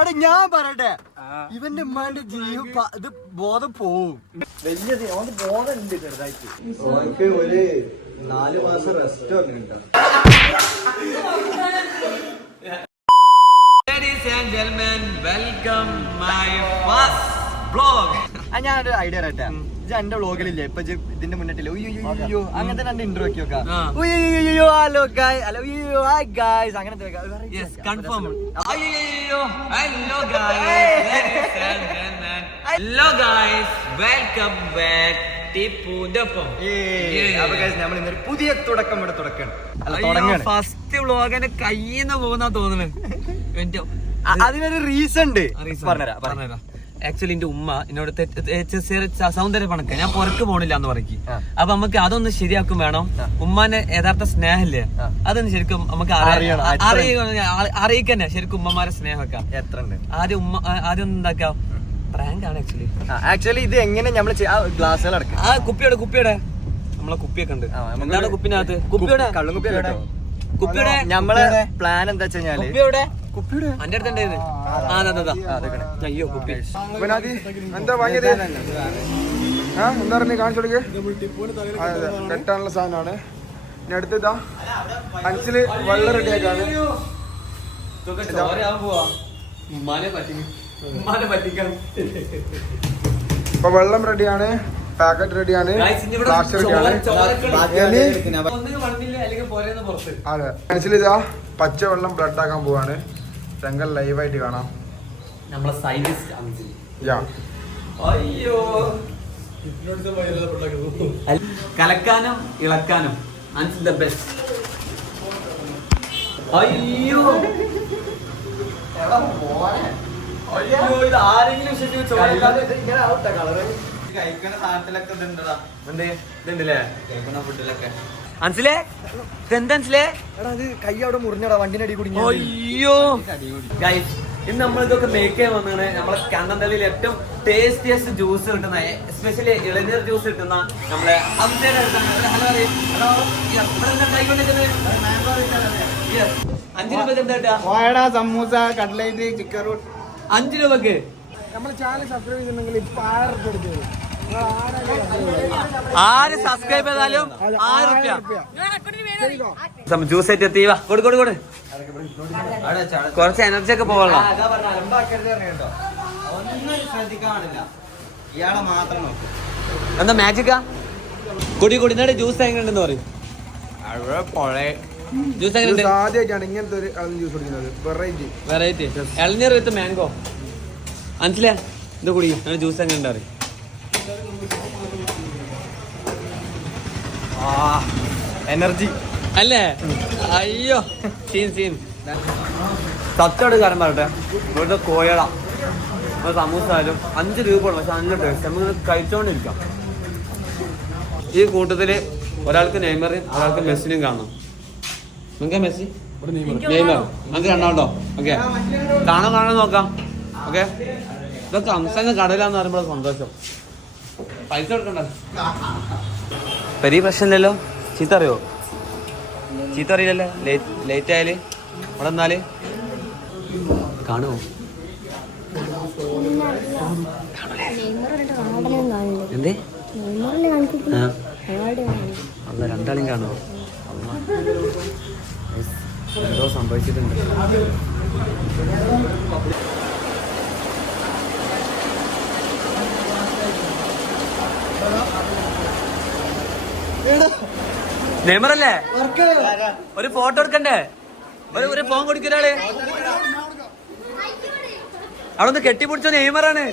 എടാ ഞാൻ പറയട്ടെ, ഇവന്റെ ഉമ്മാന്റെ ജീവ ഇത് ബോധം പോവും. വലിയ ബോധം ഉണ്ട് ചെറുതായിട്ട്. ഓർക്ക് ഒരു 4 മാസം റെസ്റ്റ് വന്നിട്ടുണ്ടോ? Ladies and gentlemen, welcome my first vlog. ഞാനൊരു ഐഡിയ പറയട്ടെ. എന്റെ വ്ളോഗിലില്ലേ ഇപ്പൊ ഇതിന്റെ മുന്നിട്ടില്ലേ ഉയ്യോ അങ്ങനത്തെ 2 ഇന്റർവ്യൂ ഒക്കെ വെക്കാം. ഉയ്യോ ഹലോ ഗായ്സ്, ഹലോ ഉയ്യോ ഹായ് ഗായ്സ് അങ്ങനത്തെ Yes, confirm. Ayyo, hello guys. Ladies and gentlemen, hello guys. Welcome back. ടിപ്പുന്റെപ്പം. അപ്പൊ ഗായ്സ് നമ്മൾ ഇന്നൊരു പുതിയ തുടക്കം ഇവിടെ തുടങ്ങാണ്. ഫസ്റ്റ് വ്ളോഗിന്റെ കയ്യിന്ന് പോകുന്നാ തോന്നുന്നത്. അതിനൊരു റീസൺ ഉണ്ട്, പറഞ്ഞുതരാം. ആക്ച്വലി എന്റെ ഉമ്മ എന്നോട് സൗന്ദര്യ പണക്ക ഞാൻ പുറക്ക് പോണില്ല എന്ന് പറയും. അപ്പൊ നമുക്ക് അതൊന്ന് ശരിയാക്കും വേണം. ഉമ്മാന്റെ യഥാർത്ഥ സ്നേഹമില്ലേ അതൊന്ന് ശരിക്കും നമുക്ക് അറിയിക്കന്നെ ശരിക്കും ഉമ്മമാരെ സ്നേഹമൊക്കെ എത്ര ഉണ്ട്. ആദ്യം ഒന്ന് എന്താക്കാം പ്രാങ്ക് ആണ് ആക്ച്വലി ഇത് എങ്ങനെ നമ്മള് ഗ്ലാസ്സുകൾ അടക്കാം. ആ കുപ്പിയുടെ നമ്മളെ കുപ്പിയൊക്കെ ഉണ്ട്. എന്താണ് കുപ്പിനകത്ത്? കുപ്പിയുടെ കുപ്പിയുടെ നമ്മളെ പ്ലാൻ എന്താ വെച്ച് കഴിഞ്ഞാല് അന്റെ അടുത്ത് അയ്യോ കുപ്പി എന്താ വാങ്ങിയത്? എന്താ പറഞ്ഞു കാണിച്ചു കൊടുക്ക്. കെട്ടാനുള്ള സാധനമാണ്. ഇനി അടുത്തതാ അഞ്ചില് വെള്ളം റെഡിയാക്കാണ്. ഇപ്പൊ വെള്ളം റെഡിയാണ്, പാക്കറ്റ് റെഡിയാണ്, പ്ലാസ്റ്റർ റെഡിയാണ്. അതെ മനസ്സിലിതാ പച്ച വെള്ളം ബ്ലഡ് ആക്കാൻ പോവാണ്. രംഗം ലൈവായിട്ട് കാണാം. നമ്മളെ സൈനിസ്റ്റ് അയ്യോ കലക്കാനും ഇളക്കാനും അൻസിൽ ദ ബെസ്റ്റ്. അയ്യോ ഇത് ആരെങ്കിലും അൻസിലേ ഇതെന്തൻസിലേ കൈ അവിടെ മുറിഞ്ഞടാ വണ്ടിന്റെ അടി കൂടി. അയ്യോ ഗൈസ്, ഇന്ന് നമ്മൾ ഇതൊക്കെ മേക്ക് ചെയ്യാൻ വന്നാണ്. നമ്മളെ കണ്ണന്തള്ളിയിൽ ഏറ്റവും ടേസ്റ്റിയസ്റ്റ് ജ്യൂസ് കിട്ടുന്ന, എസ്പെഷ്യലി ഇളനീർ ജ്യൂസ് കിട്ടുന്ന നമ്മളെ 5 രൂപ എന്താ സമൂസ, കട്ട്ലൈറ്റ്, ചിക്കൻ റോൾ 5 രൂപക്ക്. നമ്മുടെ ചാനൽ സബ്സ്ക്രൈബ് ചെയ്തിട്ടുണ്ടെങ്കിൽ ഇപ്പൊ 1000 രൂപ എടുത്തു. ആര് സബ്സ്ക്രൈബ് ചെയ്താലും 1000 രൂപ ജ്യൂസ് ആയിട്ട് എത്തിവാ. കൊടു കുറച്ച് എനർജി ഒക്കെ പോവാ. എന്താ മാജിക്കാ? കുടിനാട് ജ്യൂസ് എങ്ങനെയുണ്ടെന്ന് പറയും. ജ്യൂസ് എങ്ങനെയുണ്ട്? ആദ്യമായിട്ടാണ് ഇങ്ങനത്തെ ഒരു ജ്യൂസ് കുടിക്കുന്നത്. വെറൈറ്റി ഇളനീർ വിത്ത് മാംഗോ. മനസ്സിലാ ഇത് കുടി ജ്യൂസ് എങ്ങനെയുണ്ട് അറിയും. എനർജി അല്ലേ? അയ്യോ സീൻ സത്തോട് കാര്യം പറയട്ടെ. ഇവിടുത്തെ കോയള സമൂസ ആയാലും 5 രൂപ ഉള്ളു, പക്ഷെ നല്ല ടേസ്റ്റ്. നമുക്ക് കഴിച്ചോണ്ടിരിക്കാം. ഈ കൂട്ടത്തില് ഒരാൾക്ക് നെയ്മറും ഒരാൾക്ക് മെസ്സിനും കാണാം. നിങ്ങൾക്ക് മെസ്സി നെയ്മർ നമുക്ക് രണ്ടാണ്ടോ? ഓക്കെ കാണാൻ നോക്കാം. ഓക്കെ ഇതൊക്കെ അംസങ്ങ് കടലാന്ന് പറയുമ്പോൾ സന്തോഷം. പൈസ കൊടുക്കണ്ട. പെരിയ പ്രശ്നമില്ലല്ലോ. ചീത്ത അറിയോ? ചീത്ത അറിയില്ലല്ലോ. ലേറ്റ് ആയാല് അവിടെ എന്നാല് കാണുമോ? എന്തേ അല്ല രണ്ടാളും കാണുമോ? എന്തോ സംഭവിച്ചിട്ടുണ്ട്. നെയ്മറല്ലേ? ഒരു ഫോട്ടോ എടുക്കണ്ടേ? ഒരു ഫോൺ കൊടുക്കൊരാള് അവിടെ ഒന്ന് കെട്ടിപ്പിടിച്ചോ. നെയ്മറാണ്.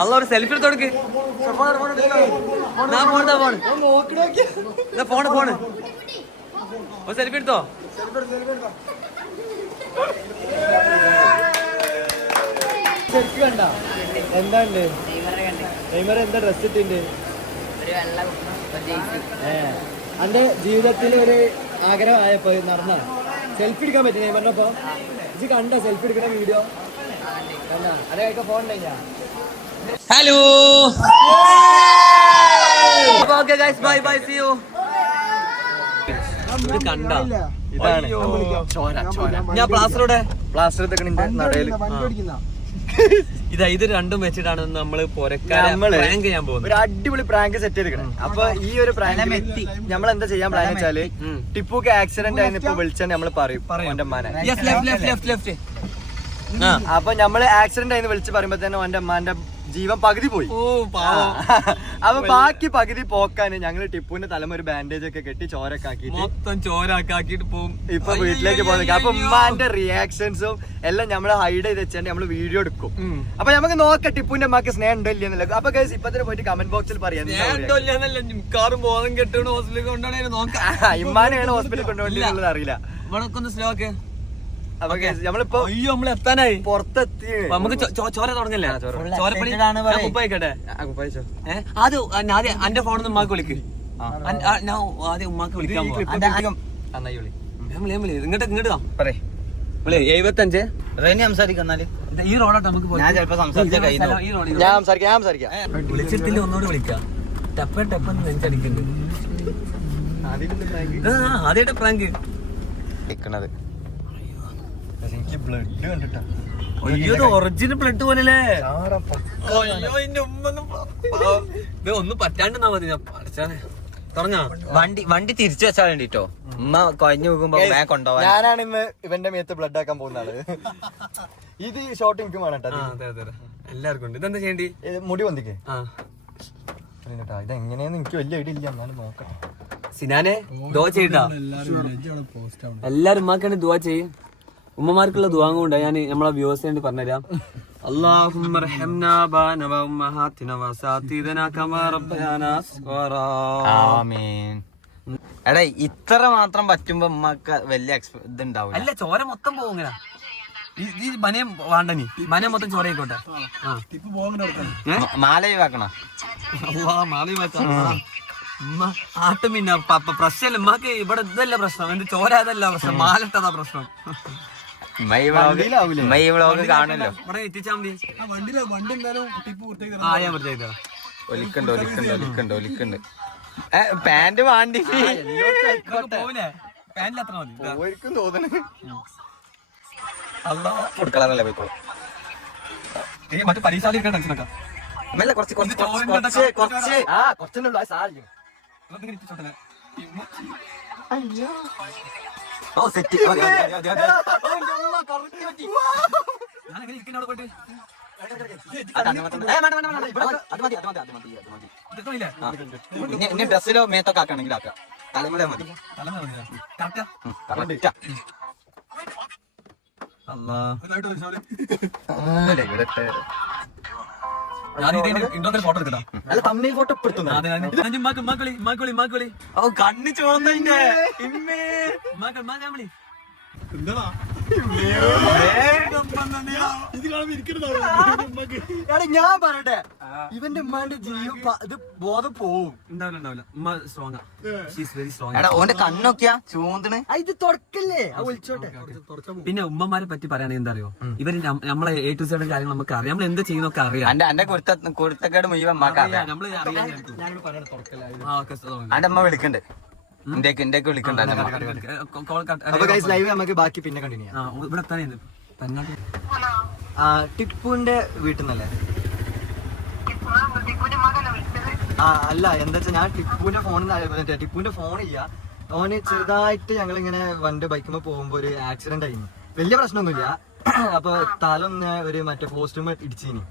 അല്ല ഒരു സെൽഫി എടുത്ത് കൊടുക്ക്. ഫോണ് ഒരു സെൽഫി എടുത്തോ. എന്താണ്ട് നെയ്മർ എന്താ ഡ്രസ് ഇട്ടുണ്ട്? അന്റെ ജീവിതത്തിൽ ഒരു ആഗ്രഹമായപ്പോ നടന്ന സെൽഫി എടുക്കാൻ പറ്റും നെയ്മറിനൊപ്പം? ഇത് കണ്ട സെൽഫി എടുക്കുന്ന വീഡിയോ അതൊക്കെ ഫോൺ ഉണ്ടെങ്കിൽ. Hello okay guys, bye bye, see you. ഇത് കണ്ട ഇതാണ് ചോര ചോര. ഞാൻ പ്ലാസ്റ്ററോടെ പ്ലാസ്റ്റർ തെക്കണിന്റെ നടയില് ഇതാ ഇത് രണ്ടും വെച്ചിട്ടാണ് നമ്മള് പൊരക്കാരെ പ്രാങ്ക് ചെയ്യാൻ പോകുന്നത്. ഒരു അടിപൊളി പ്രാങ്ക് സെറ്റ് ചെയ്തിരിക്കണം. അപ്പൊ ഈ ഒരു പ്രാങ്ക് നമ്മൾ എന്താ ചെയ്യാൻ പ്ലാൻ വെച്ചാല് ടിപ്പുക്ക് ആക്സിഡന്റ് ആയിരുന്നു ഇപ്പൊ വിളിച്ചാൽ നമ്മള് പറയും ഓന്റെ അമ്മാനെ. അപ്പൊ നമ്മള് ആക്സിഡന്റ് ആയിരുന്നു വിളിച്ച് പറയുമ്പോ തന്നെ ഓന്റെ അമ്മാന്റെ ജീവൻ പകുതി പോയി. അപ്പൊ ബാക്കി പകുതി പോക്കാന് ഞങ്ങള് ടിപ്പുവിന്റെ തലമ ഒരു ബാൻഡേജ് ഒക്കെ കെട്ടി ചോരൊക്കെ ആക്കിയിട്ട് മൊത്തം ചോരാക്കിട്ട് പോകും. ഇപ്പൊ വീട്ടിലേക്ക് പോകുന്നത്. അപ്പൊ ഉമ്മാന്റെ റിയാക്ഷൻസും എല്ലാം നമ്മള് ഹൈഡ് ചെയ്ത് വെച്ചാൽ നമ്മള് വീഡിയോ എടുക്കും. അപ്പൊ നമുക്ക് നോക്കാം ടിപ്പുവിന്റെ അമ്മക്ക് സ്നേഹം ഉണ്ടോ ഇല്ലെന്നല്ല. അപ്പൊ ഗൈസ് ഇപ്പൊ തന്നെ പോയിട്ട് കമന്റ് ബോക്സിൽ പറയാം. കാറും ബോധം കെട്ടണ ഹോസ്പിറ്റലിൽ കൊണ്ടുപോകണേ നോക്കാം. ഇമ്മാനെയാണ് ഹോസ്പിറ്റലിൽ കൊണ്ടുപോകേണ്ടത് അറിയില്ല. ഇവിടെ ഒന്ന് സ്ലോ ആക്കെ. അപ്പൊ നമ്മളിപ്പോ അയ്യോ നമ്മള് എത്താനായി പുറത്തെത്തി. നമുക്ക് ചോര തുടങ്ങല്ലേ? ചോരപ്പണി കുപ്പായിക്കട്ടെ. ആദ്യം എന്റെ ഫോണിൽ നിന്ന് ഉമ്മാക്ക് വിളിക്ക്. ഞാൻ ആദ്യം ഉമ്മാക്ക് വിളിക്കാൻ ഇങ്ങോട്ട് ഇങ്ങോട്ട് 75 സംസാരിക്കുന്നാല് ഈ റോഡാട്ട് നമുക്ക് ഞാൻ ചിലപ്പോ സംസാരിച്ച കഴിഞ്ഞു. ഞാൻ സംസാരിക്കാം. വിളിച്ചിട്ടില്ല ഒന്നുകൂടി വിളിക്കാം. ടപ്പെന്ന് നെഞ്ചടിക്കുന്നുണ്ട്. ആദ്യമായിട്ട് പ്രാങ്ക് ബ്ലഡ് കണ്ടിട്ടാ. അയ്യോ ഇത് ഒറിജിനൽ ബ്ലഡ് പോലല്ലേ? അയ്യോ എന്റെ ഉമ്മ ഇത് ഒന്നും പറ്റാണ്ടെന്നാ മതി. ഞാൻ പഠിച്ചാനെ തുടങ്ങാ. വണ്ടി തിരിച്ചു വെച്ചാൽ വേണ്ടിട്ടോ ഉമ്മ കൊഞ്ഞു നോക്കുമ്പോ ഞാൻ കൊണ്ടുപോവാൻ. ഞാനാണ് ഇന്ന് ഇവന്റെ മേത്ത് ബ്ലഡ് ആക്കാൻ പോകുന്ന ആള്. ഇത് ഷോർട്ട് എനിക്ക് വേണം കേട്ടോ. എല്ലാവർക്കും ഉണ്ട്. ഇതെന്താ ചെയ്യേണ്ടി? മുടി വന്നിക്കേ ഇത് എങ്ങനെയാന്ന് എനിക്ക് വലിയ ഐഡിയ ഇല്ല. എന്നാലും നോക്കാം. സിനാനെ ദുആ ചെയ്യട്ടാ. എല്ലാരും ഉമ്മാക്കാണ് ദുആ ചെയ്യും. ഉമ്മമാർക്കുള്ള ദുആ കൊണ്ട് ഞാൻ നമ്മളെ വ്യൂവേഴ്സിന് വേണ്ടി പറഞ്ഞുതരാം. اللهم ارحمنا بنا وامهاتنا واساتذتنا كما ربيانا صغارا. ആമീൻ. എടാ ഇത്ര മാത്രം പറ്റുമ്പോ ഉമ്മക്ക് വലിയ ഇതുണ്ടാവില്ല. അല്ല ചോര മൊത്തം പോകും ഇങ്ങനെ. ഈ മനയം വേണ്ട നീ മനയം മൊത്തം ചോര ആയിക്കോട്ടെ. മാല ഒഴിവാക്കണോ? ഉമ്മ ആട്ടും പിന്നെ പ്രശ്നമല്ല. ഉമ്മക്ക് ഇവിടെ ഇതല്ല പ്രശ്നം. എന്ത് ചോര അതല്ല പ്രശ്നം, മാലിട്ടതാ പ്രശ്നം. വ്ളോഗ് കാണല്ലോ. ഇവിടെ എത്തിച്ചാ മതി. ഞാൻ വൃത്തിയാക്കി തരാം. ഒലിക്കണ്ട് പാന്റ് വാണ്ടി പോവില്ലേ? പാന്റിൽ അത്ര മതി. കളറല്ലേ പോയിക്കോളൂ. മറ്റേ പരീക്ഷ ടെൻഷനൊക്കെ ഡ്രസ്സിലോ മേത്തൊക്കെ ആക്കണെങ്കിൽ ആക്കാം. തലമുറ മതി. ഫോട്ടോ എടുക്കട്ടാ. ഫോട്ടോ കണ്ണു ചോന്നതിന്റെ ഞാൻ പറയട്ടെ ഇവന്റെ ഉമ്മാന്റെ ജീവൻ ഇത് ബോധം പോവും. ഉണ്ടാവില്ല. ഉമ്മ സ്ട്രോങ്. എടാ ഓന്റെ കണ്ണൊക്കെയാ ചൂന്തണ്. ഇത് തുടക്കല്ലേ വിളിച്ചോട്ടെ. പിന്നെ ഉമ്മമാരെ പറ്റി പറയുകയാണെങ്കിൽ എന്താ അറിയോ, ഇവര് നമ്മളെ A to Z കാര്യങ്ങൾ നമുക്ക് അറിയാം. നമ്മൾ എന്ത് ചെയ്യുന്നൊക്കെ അറിയാം. എന്റെ കുരുത്തക്കേട് മുഴുവൻ നമ്മള് എന്റെ അമ്മ വിളിക്കണ്ട്. ഇന്ത്യക്ക് വിളിക്കണ്ട. ലൈവ് നമുക്ക് ബാക്കി പിന്നെ കണ്ടിന്യൂ ചെയ്യാം. ഇവിടെ എത്താനുണ്ട്. ടിപ്പുവിന്റെ വീട്ടിൽ നിന്നല്ലേ? അല്ല എന്താ വെച്ചാൽ ഞാൻ ടിപ്പുവിന്റെ ടിപ്പുവിന്റെ ഫോണില്ല. ഓന് ചെറുതായിട്ട് ഞങ്ങളിങ്ങനെ വണ്ടി ബൈക്കുമ്പോ പോകുമ്പോ ഒരു ആക്സിഡന്റ് ആയിരുന്നു. വലിയ പ്രശ്നമൊന്നുമില്ല. അപ്പൊ തലൊന്ന് ഒരു മറ്റേ പോസ്റ്റും ഇടിച്ചിനി.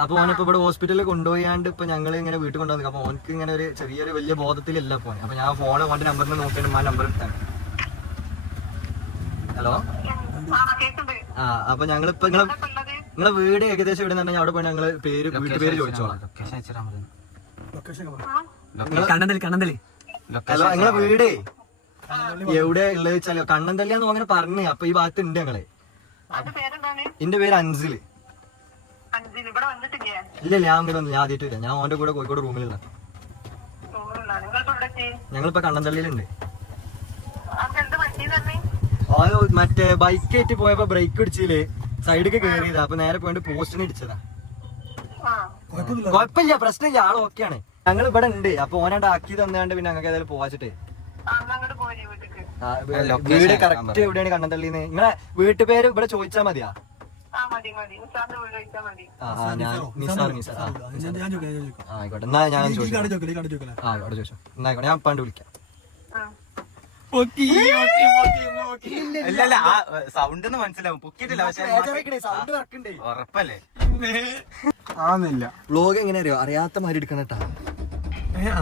അപ്പൊ ഓനിപ്പോ ഇവിടെ ഹോസ്പിറ്റലിൽ കൊണ്ടുപോയാണ്ട് ഇപ്പൊ ഞങ്ങൾ ഇങ്ങനെ വീട്ടിൽ കൊണ്ടുവന്നു. അപ്പൊ ഓനക്ക് ഇങ്ങനെ ഒരു ചെറിയൊരു വലിയ ബോധത്തിലല്ല ഫോൺ. അപ്പൊ ഞാൻ ഫോൺ ഓന്റെ നമ്പറിന് നോക്കിയിട്ട് ആ നമ്പർ ഇട്ടാണ്. ഹലോ. അപ്പൊ ഞങ്ങളിപ്പോ നിങ്ങളെ വീട് ഏകദേശം ഇവിടെ നിന്ന് അവിടെ പോയി ഞങ്ങള് വീട്ടുപേര് ചോദിച്ചോളാം. ഹലോ, നിങ്ങളെ വീട് എവിടെ ഉള്ളത് വെച്ചാലോ കണ്ണന്തല്ലാന്ന് അങ്ങനെ പറഞ്ഞു. അപ്പൊ ഈ ഭാഗത്ത് ഉണ്ട് ഞങ്ങള്. എന്റെ പേര് അൻസില്. ഇല്ല ഞാൻ ആദ്യമായിട്ട് വരാം. ഞാൻ ഓന്റെ കൂടെ കോഴിക്കോട് റൂമിലുള്ള. ഞങ്ങളിപ്പോ കണ്ണന്തള്ളിയിലുണ്ട്. മറ്റേ ബൈക്ക് ആയിട്ട് പോയപ്പോ ബ്രേക്ക് പിടിച്ചില്ലേ സൈഡിലേക്ക് കയറിയതാ. അപ്പൊ നേരെ പോയിട്ട് പോസ്റ്റിന് ഇടിച്ചതാ. കുഴപ്പമില്ല, പ്രശ്നമില്ല, ആൾ ഓക്കെയാണ്. ഞങ്ങൾ ഇവിടെ ഉണ്ട്. അപ്പൊ ഓനാണ്ട് ആക്കി തന്നാണ്ട് പിന്നെ ഞങ്ങൾക്ക് ഏതായാലും പോവാച്ചിട്ടേ. വീട് കറക്റ്റ് എവിടെയാണ് കണ്ണന്തള്ളിന്ന്? നിങ്ങളെ വീട്ടുപേര് ഇവിടെ ചോദിച്ചാ മതിയാ? ആയിക്കോട്ടെ, എന്നാ ഞാൻ ചോദിച്ചു. ആയിക്കോട്ടെ, ചോദിച്ചോ. എന്നായിക്കോട്ടെ, ഞാൻ പണ്ട് വിളിക്കാം. അല്ലല്ല ആ സൗണ്ട് ഒന്ന് മനസ്സിലാവും. പൊക്കിയിട്ടില്ല പക്ഷെ ഉറപ്പല്ലേ? ആന്നില്ല. വ്ലോഗ് എങ്ങനെ അറിയോ? അറിയാത്ത മാതിരി എടുക്കണം കേട്ടാ.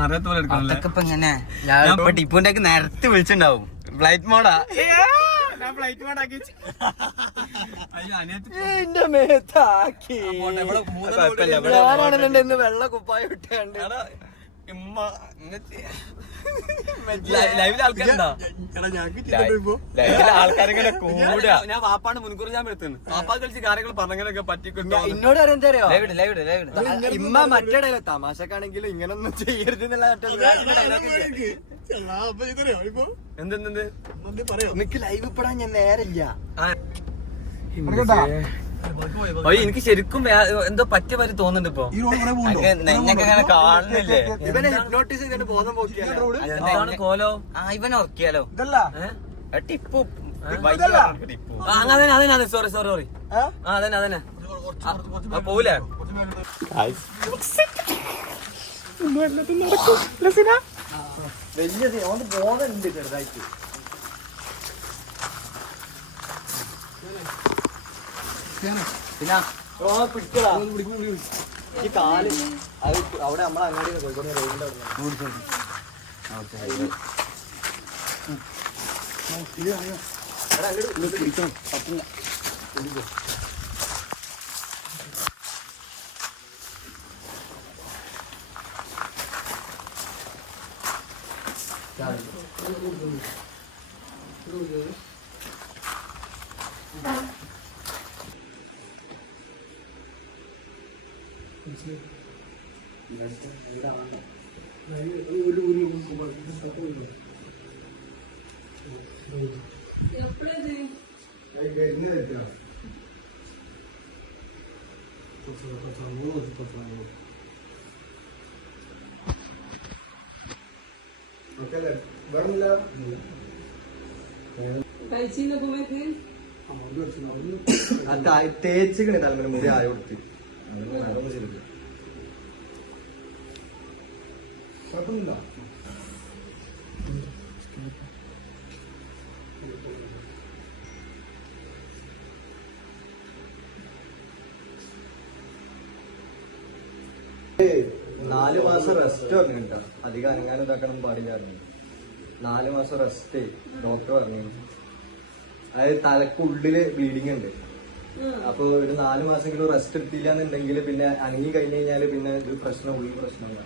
അതൊക്കെ ഇപ്പൊ ഇങ്ങനെ ഞാൻ ഇപ്പൊ ടിപ്പുന്റെ ഒക്കെ നേരത്തെ വിളിച്ചിണ്ടാവും. ഫ്ലൈറ്റ് മോഡാ. എന്റെ മേത്താക്കി ഞാനാണെന്നുണ്ടെന്ന് വെള്ള കുപ്പായ ഇട്ടാണ്ട് ലൈവിൽ ആൾക്കാരുണ്ടോ? ആൾക്കാരിങ്ങനെ കൂടുക. ഞാൻ വാപ്പാണ് മുൻകൂർ ഞാൻ എടുത്തുന്നു. വാപ്പാ കളിച്ച് കാര്യങ്ങൾ പറഞ്ഞൊക്കെ പറ്റിക്കിട്ടോ. എന്നോട് അറിയാൻ തരോ ലൈവിട് ഇമ്മ മറ്റേ ഡയലോഗ് തമാശക്കാണെങ്കിലും ഇങ്ങനൊന്നും ചെയ്യരുത് എന്നുള്ള എന്തെന്ത് നിനക്ക് ലൈവ് ഇപ്പടാ ഞാൻ നേരല്ല. എനിക്ക് ശരിക്കും എന്തോ പറ്റിയ പറ്റി തോന്നുന്നുണ്ട് ഇപ്പൊ. നെഞ്ഞൊക്കെ ഇങ്ങനെ കാണുന്നില്ലേ? ഇവനെ ഹിപ്നോട്ടിസ് ചെയ്തിട്ട് ബോധം പോക്കിയാലോ? എന്താണ് കോലോ? ഇവൻ ഉറക്കിയാലോ? ഇതല്ല ടിപ്പു ടിപ്പു അതന്നെ സോറി അതന്നെ പോവില്ലേ? വലിയ ബോധം ഉണ്ട് ചെറുതായിട്ട്. പിന്നെ പിടിക്കടാ ഈ കാല് അത് അവിടെ നമ്മളെ അങ്ങാടി കോഴിക്കോട് റോഡിന്റെ തേച്ചിക്കണേ തലമുറ മുറി ആയ കൊടുത്ത് അതൊന്നും ചെയ്തില്ല. കുഴപ്പമൊന്നുമില്ല. നാല് മാസം റെസ്റ്റ് പറഞ്ഞു കേട്ടോ. അധികം അനങ്ങാനും ഇതാക്കണം പാടില്ലായിരുന്നു. 4 മാസം റെസ്റ്റ് ഡോക്ടർ പറഞ്ഞു. അതായത് തലക്കുള്ളില് ബ്ലീഡിങ് ഉണ്ട്. അപ്പൊ ഒരു 4 മാസമെങ്കിലും റെസ്റ്റ് എടുത്തില്ല എന്നുണ്ടെങ്കിൽ പിന്നെ അനങ്ങി കഴിഞ്ഞു കഴിഞ്ഞാല് പിന്നെ ഒരു പ്രശ്നം ഉള്ളിൽ പ്രശ്നമാണ്.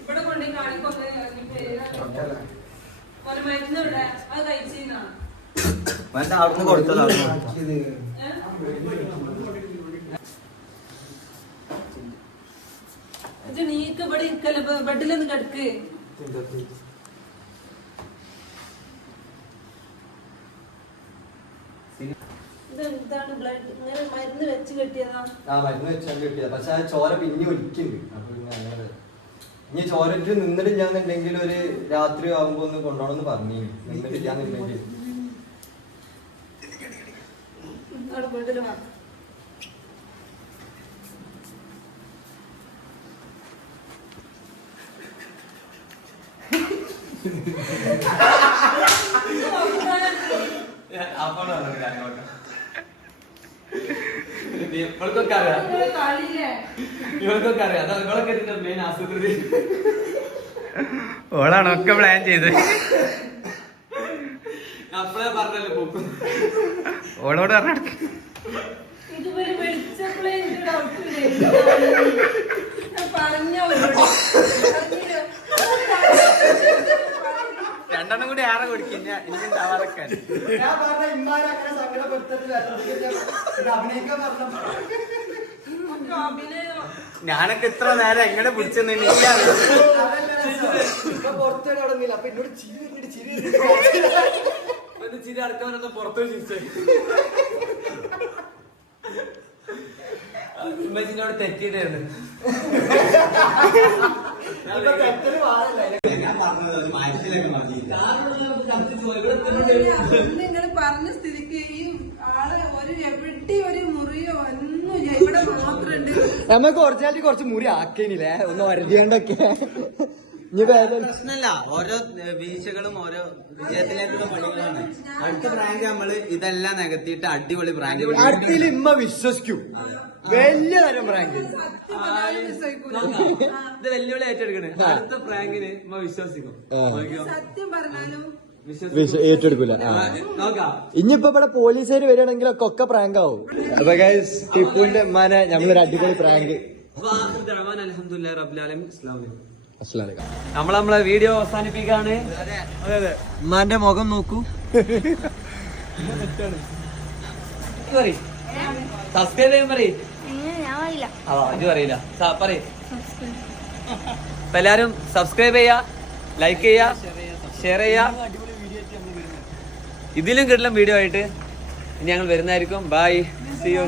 ഇവിടെ കൊണ്ടുപോയി കാണിക്കൊക്കെ മരുന്ന് ഇവിടെ അത് കഴിച്ചാ വേണ്ട അവിടുന്ന് കൊടുത്തതാണ്. നീക്ക് ഇവിടെ ഇരിക്കല്ലേ ബെഡിലൊന്ന് കിടക്ക്. ഇതെന്താണ് ബ്ലഡ് ഇങ്ങനെ മരുന്ന് വെച്ച് കെട്ടിയതാ? മരുന്ന് വെച്ചാൽ കിട്ടിയതാ. പക്ഷെ ആ ചോര പിന്നെ ഒലിക്കുന്നുണ്ട്. അപ്പൊ പിന്നെ അങ്ങനെ ഇനി ചോരറ്റ് നിന്നിട്ടില്ലാന്നുണ്ടെങ്കിൽ ഒരു രാത്രി ആകുമ്പോ ഒന്ന് കൊണ്ടുപോകണമെന്ന് പറഞ്ഞു. നിന്നിട്ടില്ലാന്നുണ്ടെങ്കിൽ ബെഡില് വാ. ഇവർക്കൊക്കെ അറിയാം. അതൊക്കെ മെയിൻ ആശുപത്രി. ഓളാണ് ഒക്കെ പ്ലാൻ ചെയ്ത്. അപ്പഴേ പറഞ്ഞല്ലോ പോക്കും. ഓളോട് പറഞ്ഞ ഇതുവരെ വിളിച്ചപ്പോഴേ എനിക്ക് ഡൗട്ട് പറഞ്ഞോ. രണ്ടെണ്ണം കൂടി ആറെ കൊടുക്കും ഇനി ഉണ്ടാവാതൊക്കെ. ഞാൻ പറഞ്ഞ ഇമ്മാരെ അങ്ങനെ സങ്കടപ്പെടുത്തിട്ട് അഭിനയിക്കാൻ പറഞ്ഞ അഭിനയം ഞാനൊക്കെ ഇത്ര നേരം എങ്ങനെ പിടിച്ചെന്ന് പുറത്തേടെ അവിടെ നിന്നില്ല. അപ്പൊ എന്നോട് ചിരി ചിരി അടക്കാൻ പുറത്തു ഉമ്മച്ചിനോട് തെറ്റിയിട്ടായിരുന്നു. നിങ്ങൾ പറഞ്ഞ സ്ഥിതിക്ക് ഈ ആള് ഒരു എവിടെ ഒരു മുറിയോ ഒന്നും ഇവിടെ മാത്രമുണ്ട്. നമുക്ക് ഒറിജിനാലിറ്റി കുറച്ച് മുറി ആക്കേനില്ലേ, ഒന്ന് വരണ്ടിയാണ്ടൊക്കെ. പ്രശ്നമല്ല, ഓരോ വീഴ്ചകളും ഓരോ വിജയത്തിലേക്കുള്ള പണികളാണ്. അടുത്ത പ്രാങ്ക് നമ്മള് ഇതെല്ലാം നികത്തിയിട്ട് അടിപൊളി പ്രാങ്ക് അടുത്തിൽ ഇമ്മ വിശ്വസിക്കും. വലിയ തരം പ്രാങ്ക്. ഇത് വെല്ലുവിളി ഏറ്റെടുക്കണേ. അടുത്ത പ്രാങ്കിന് വിശ്വസിക്കും. സത്യം പറഞ്ഞാലും ഏറ്റെടുക്കൂല. നോക്കാം. ഇനിയിപ്പോ ഇവിടെ പോലീസുകാർ വരികയാണെങ്കിലൊക്കെ ഒക്കെ പ്രാങ്ക് ആവും. അപ്പൊ ഗൈസ് ടിപ്പുവിന്റെ ഉമ്മാനെ നമ്മളൊരു അടിപൊളി പ്രാങ്ക്. അൽഹംദുലില്ലാഹി റബ്ബിൽ ആലമീൻ. അസ്സലാമു അലൈക്കും. നമ്മളെ വീഡിയോ അവസാനിപ്പിക്കാണ്. ഉമ്മാന്റെ മുഖം നോക്കൂ. സബ്സ്ക്രൈബ് ചെയ്യാൻ പറയും. ഇത് പറയില്ല. പറയും. അപ്പൊ എല്ലാരും സബ്സ്ക്രൈബ് ചെയ്യാ, ലൈക്ക് ചെയ്യാ, ഷെയർ ചെയ്യാ. ഇതിലും കിട്ടുന്ന വീഡിയോ ആയിട്ട് ഇനി ഞങ്ങൾ വരുന്നതായിരിക്കും. Bye, see U.